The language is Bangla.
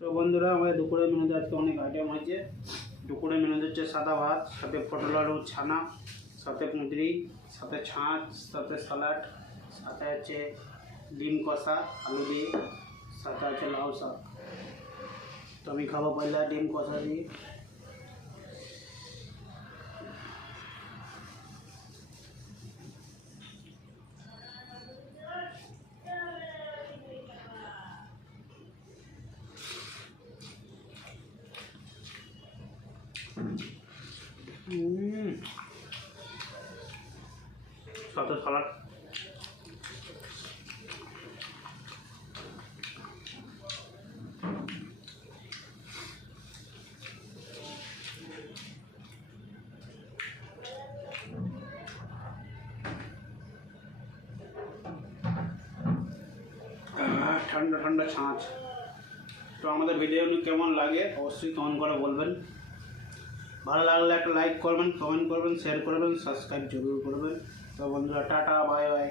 তো বন্ধুরা আমাদের দুপুরের মেনুতে আজকে অনেক আইটেম হয়েছে। দুপুরের মেনুতে হচ্ছে সাদা ভাত, সাথে পটল আলু ছানা, সাথে পুঁদরি, সাথে ছাঁচ, সাথে স্যালাড, সাথে আছে ডিম কষা আলু দিয়ে, সাথে আছে লাউ শাক। তো আমি খাবো পয়লা ডিম কষা দিয়ে। সাথে স্যালাড। ঠান্ডা ঠান্ডা ছাঁচ। তো আমাদের ভিডিও কেমন লাগে অবশ্যই কমেন্ট করে বলবেন। ভালো লাগলে একটা লাইক করবেন, কমেন্ট করবেন, শেয়ার করবেন, সাবস্ক্রাইব জরুর করবেন। তো বন্ধুরা টাটা, বাই বাই।